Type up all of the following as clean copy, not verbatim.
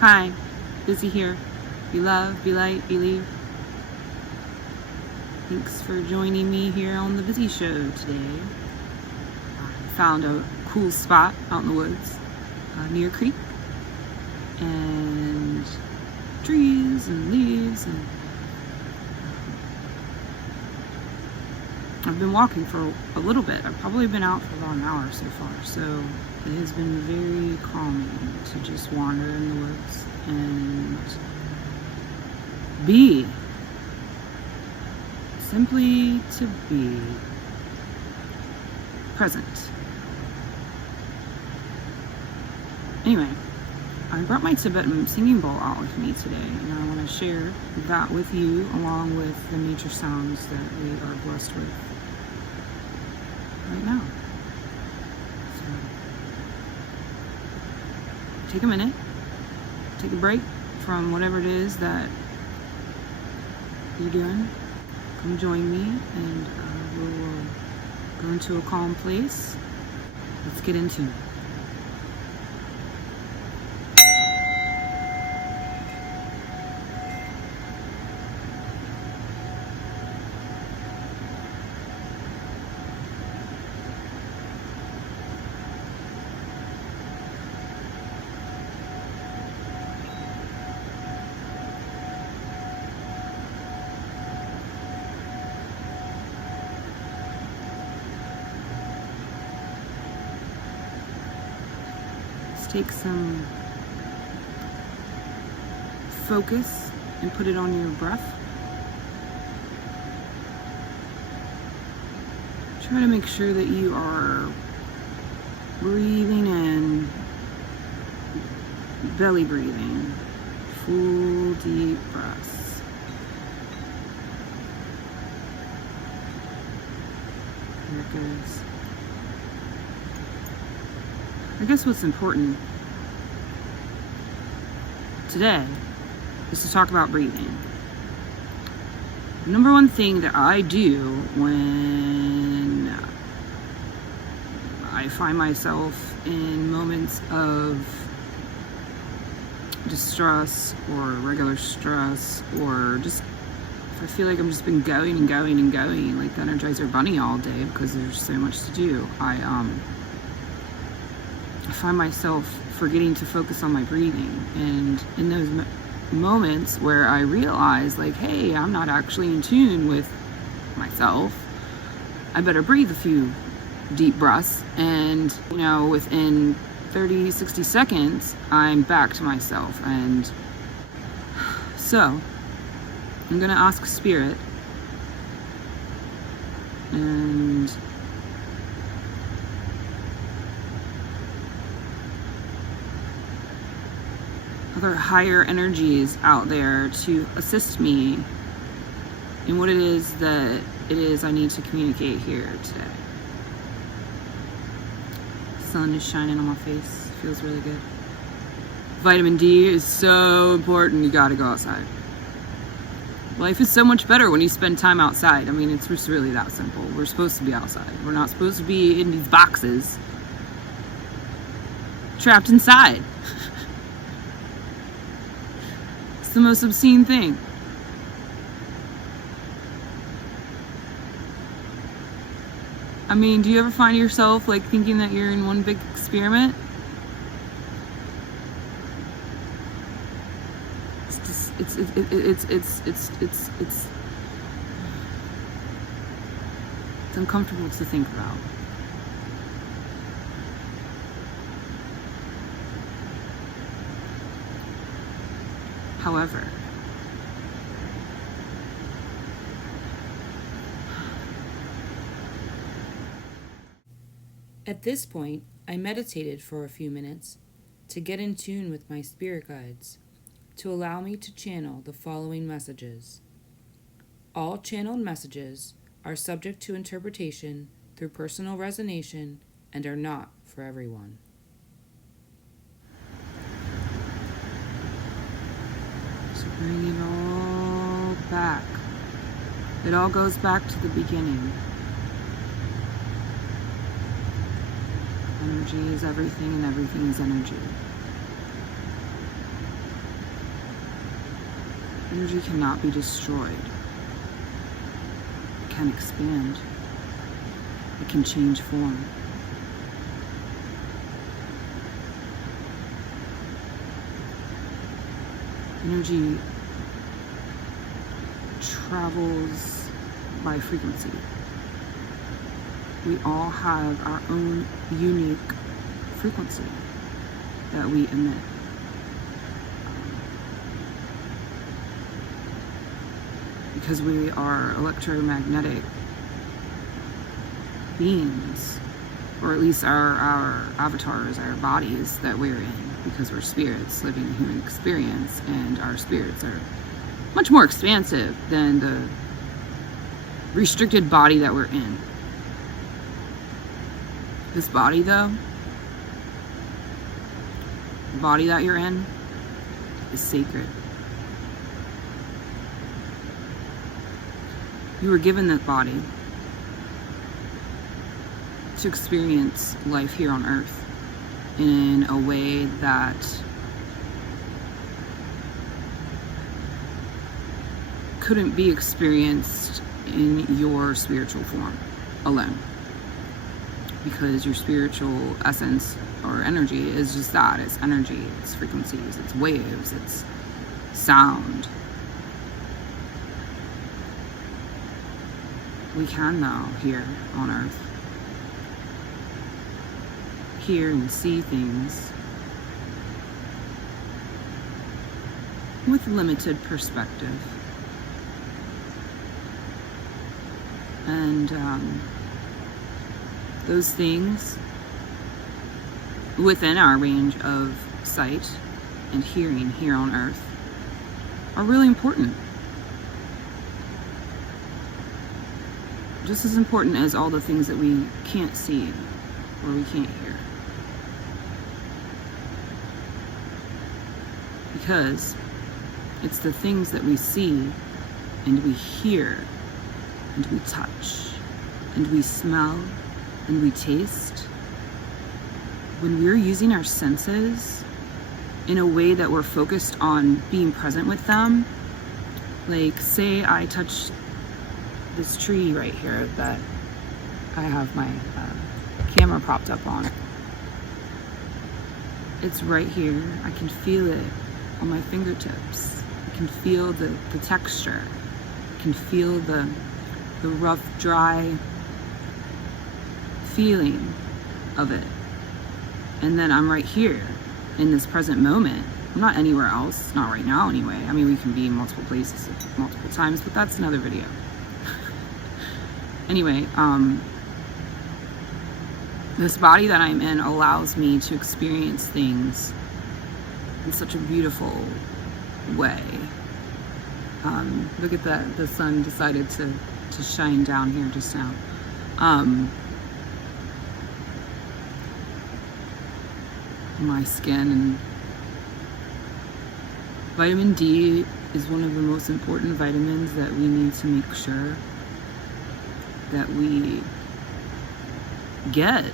Hi, Bizzy here. Be love, be light, believe. Thanks for joining me here on the Bizzy Show today. I found a cool spot out in the woods near a creek, and trees and leaves, and I've been walking for a little bit. I've probably been out for about an hour so far, so it has been very calming to just wander in the woods and be. Simply to be present. Anyway, I brought my Tibetan singing bowl out with me today, and I want to share that with you along with the nature sounds that we are blessed with right now. So, take a minute, take a break from whatever it is that you're doing. Come join me, and we'll go into a calm place. Let's get into it. Take some focus and put it on your breath. Try to make sure that you are breathing in, belly breathing, full deep breaths. There it goes. I guess what's important today is to talk about breathing. The number one thing that I do when I find myself in moments of distress or regular stress, or just if I feel like I'm just been going and going and going like the Energizer Bunny all day because there's so much to do, I find myself forgetting to focus on my breathing. And in those moments where I realize, like, hey, I'm not actually in tune with myself, I better breathe a few deep breaths, and within 30-60 seconds I'm back to myself. And so I'm gonna ask Spirit and other higher energies out there to assist me in what it is I need to communicate here today. The sun is shining on my face. Feels really good. Vitamin D is so important. You gotta go outside. Life is so much better when you spend time outside. I mean, it's just really that simple. We're supposed to be outside. We're not supposed to be in these boxes trapped inside. It's the most obscene thing. I mean, do you ever find yourself like thinking that you're in one big experiment? It's uncomfortable to think about. However, at this point, I meditated for a few minutes to get in tune with my spirit guides, to allow me to channel the following messages. All channeled messages are subject to interpretation through personal resonation and are not for everyone. So bring it all back. It all goes back to the beginning. Energy is everything, and everything is energy. Energy cannot be destroyed. It can expand. It can change form. Energy travels by frequency. We all have our own unique frequency that we emit. Because we are electromagnetic beings, or at least our avatars, our bodies that we're in, because we're spirits living a human experience, and our spirits are much more expansive than the restricted body that we're in. This body, though, the body that you're in, is sacred. You were given that body to experience life here on Earth in a way that couldn't be experienced in your spiritual form alone. Because your spiritual essence or energy is just that. It's energy, it's frequencies, it's waves, it's sound. We can though, here on Earth, hear and see things with limited perspective. And those things within our range of sight and hearing here on Earth are really important. Just as important as all the things that we can't see or we can't hear. Because it's the things that we see and we hear and we touch and we smell and we taste. When we're using our senses in a way that we're focused on being present with them, like say I touch this tree right here that I have my camera propped up on. It's right here. I can feel it on my fingertips. I can feel the texture. I can feel the rough, dry feeling of it. And then I'm right here in this present moment. I'm not anywhere else, not right now anyway. I mean, we can be in multiple places multiple times, but that's another video. Anyway, this body that I'm in allows me to experience things in such a beautiful way. Look at that, the sun decided to shine down here just now. My skin, and vitamin D is one of the most important vitamins that we need to make sure that we get.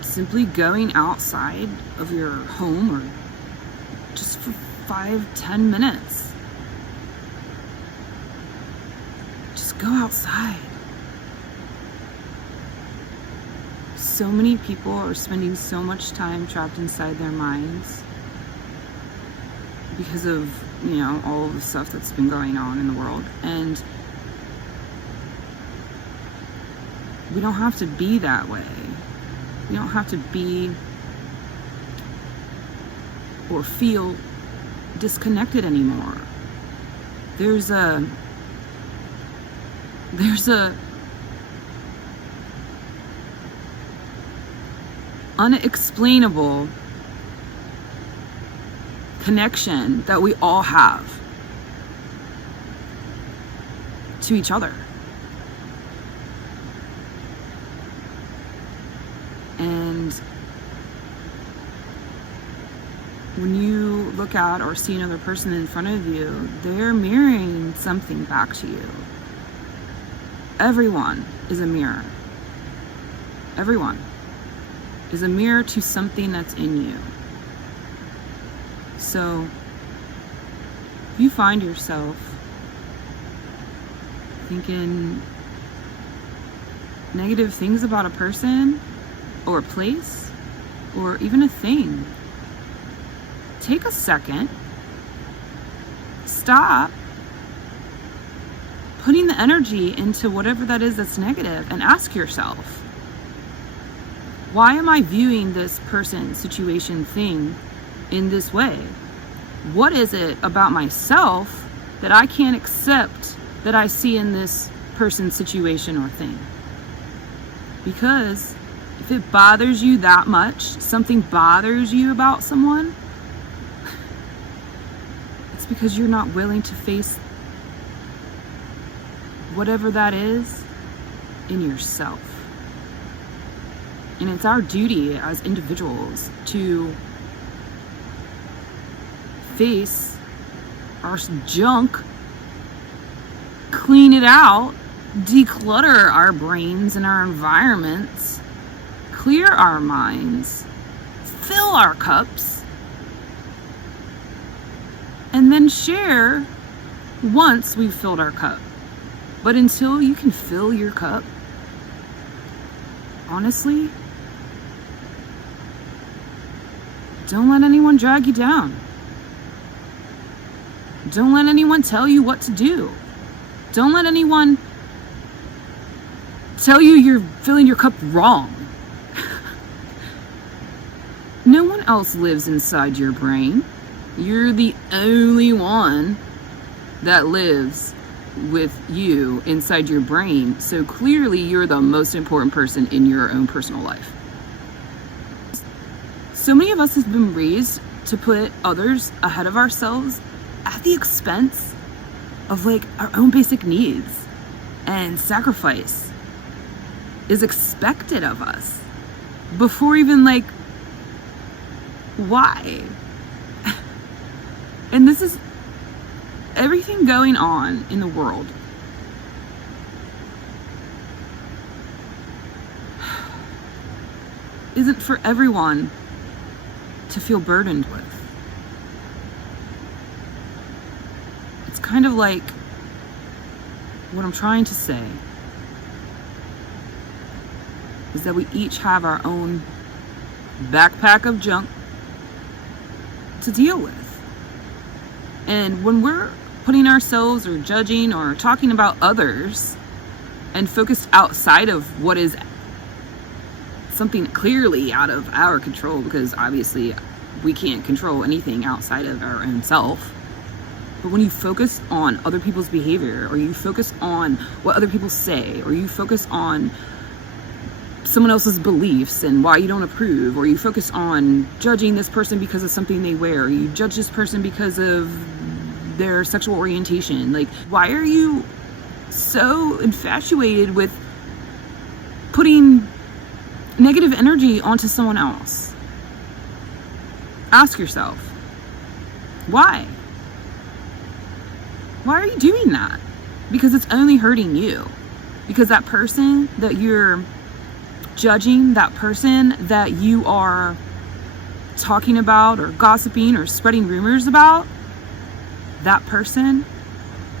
Simply going outside of your home, or just for 5-10 minutes, just go outside. So many people are spending so much time trapped inside their minds because of, you know, all of the stuff that's been going on in the world. And we don't have to be that way. We don't have to be or feel disconnected anymore. There's a unexplainable connection that we all have to each other. And when you look at or see another person in front of you, they're mirroring something back to you. Everyone is a mirror. Everyone is a mirror to something that's in you. So If you find yourself thinking negative things about a person or a place or even a thing, take a second, stop putting the energy into whatever that is that's negative, and ask yourself, why am I viewing this person, situation, thing in this way? What is it about myself that I can't accept that I see in this person, situation, or thing? Because if it bothers you that much, something bothers you about someone, it's because you're not willing to face whatever that is in yourself. And it's our duty as individuals to face our junk, clean it out, declutter our brains and our environments, clear our minds, fill our cups, and then share once we've filled our cup. But until you can fill your cup, honestly, don't let anyone drag you down. Don't let anyone tell you what to do. Don't let anyone tell you you're filling your cup wrong. No one else lives inside your brain. You're the only one that lives with you inside your brain. So clearly you're the most important person in your own personal life. So many of us have been raised to put others ahead of ourselves at the expense of like our own basic needs, and sacrifice is expected of us before even like why. And this is everything going on in the world. Isn't for everyone to feel burdened with. It's kind of like what I'm trying to say is that we each have our own backpack of junk to deal with. And when we're putting ourselves or judging or talking about others and focused outside of what is something clearly out of our control, because obviously we can't control anything outside of our own self. But when you focus on other people's behavior, or you focus on what other people say, or you focus on someone else's beliefs and why you don't approve, or you focus on judging this person because of something they wear, or you judge this person because of their sexual orientation, like, why are you so infatuated with putting negative energy onto someone else? Ask yourself, why? Why are you doing that? Because it's only hurting you. Because that person that you're judging, that person that you are talking about or gossiping or spreading rumors about, that person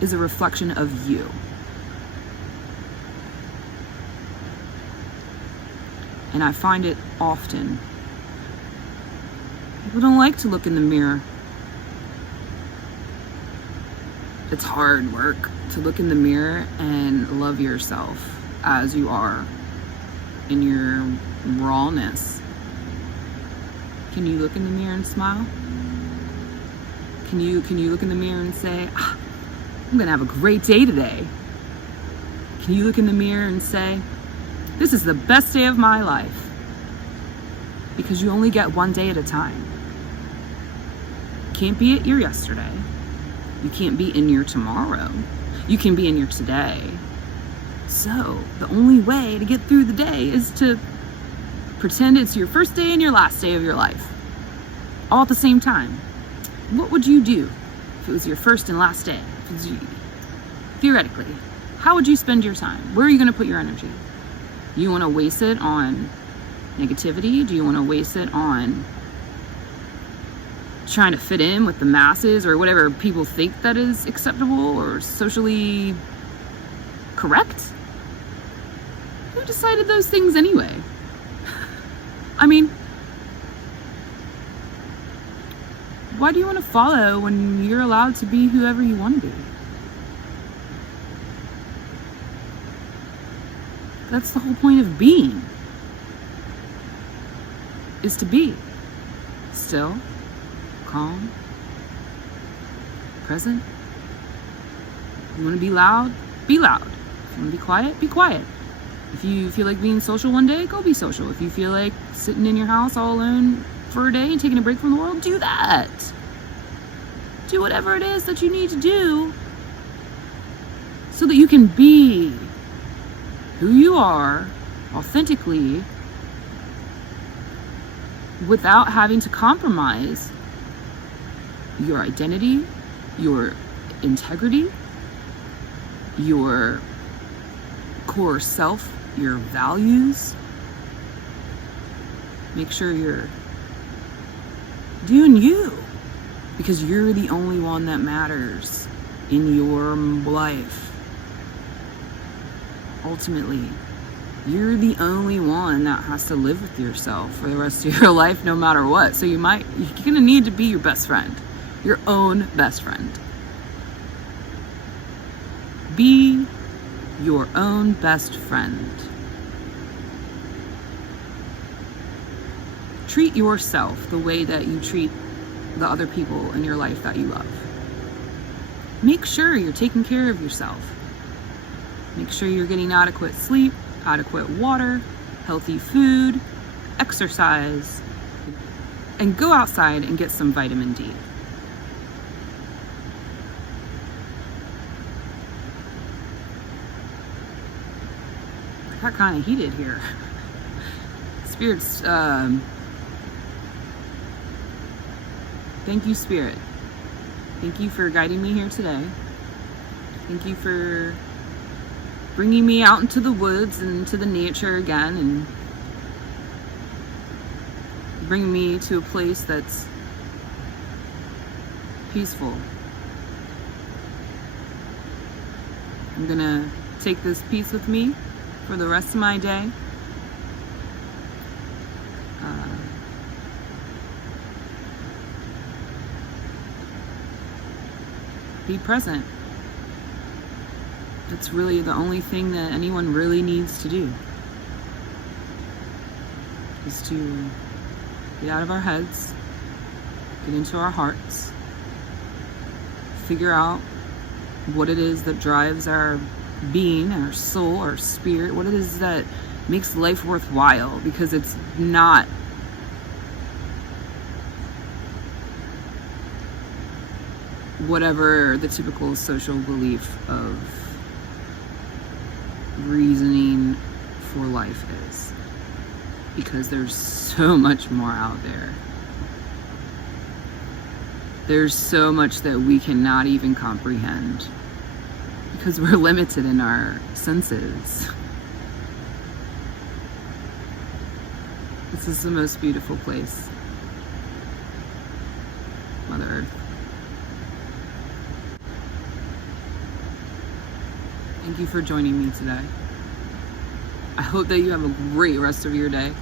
is a reflection of you. And I find it often. People don't like to look in the mirror. It's hard work to look in the mirror and love yourself as you are in your rawness. Can you look in the mirror and smile? Can you look in the mirror and say, I'm gonna have a great day today? Can you look in the mirror and say, this is the best day of my life? Because you only get one day at a time. You can't be at your yesterday. You can't be in your tomorrow. You can be in your today. So the only way to get through the day is to pretend it's your first day and your last day of your life, all at the same time. What would you do if it was your first and last day? Theoretically, how would you spend your time? Where are you going to put your energy? Do you want to waste it on negativity? Do you want to waste it on trying to fit in with the masses or whatever people think that is acceptable or socially correct? Who decided those things anyway? I mean, why do you want to follow when you're allowed to be whoever you want to be? That's the whole point of being, is to be still, calm, present. If you want to be loud, be loud. If you want to be quiet, be quiet. If you feel like being social one day, go be social. If you feel like sitting in your house all alone for a day and taking a break from the world, do that. Do whatever it is that you need to do so that you can be who you are authentically without having to compromise your identity, your integrity, your core self, your values. Make sure you're doing you, because you're the only one that matters in your life. Ultimately, you're the only one that has to live with yourself for the rest of your life, no matter what. So you're gonna need to be your best friend, your own best friend. Be your own best friend. Treat yourself the way that you treat the other people in your life that you love. Make sure you're taking care of yourself. Make sure you're getting adequate sleep, adequate water, healthy food, exercise, and go outside and get some vitamin D. It got kind of heated here. Spirits, thank you, Spirit. Thank you for guiding me here today. Thank you for bringing me out into the woods and into the nature again, and bringing me to a place that's peaceful. I'm gonna take this peace with me for the rest of my day. Be present. That's really the only thing that anyone really needs to do, is to get out of our heads, get into our hearts, figure out what it is that drives our being, our soul, our spirit, what it is that makes life worthwhile, because it's not whatever the typical social belief of reasoning for life is, because there's so much more out there. There's so much that we cannot even comprehend because we're limited in our senses. This is the most beautiful place, Mother Earth. Thank you for joining me today. I hope that you have a great rest of your day.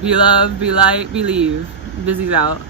Be love, be light, believe. Bizzy's out.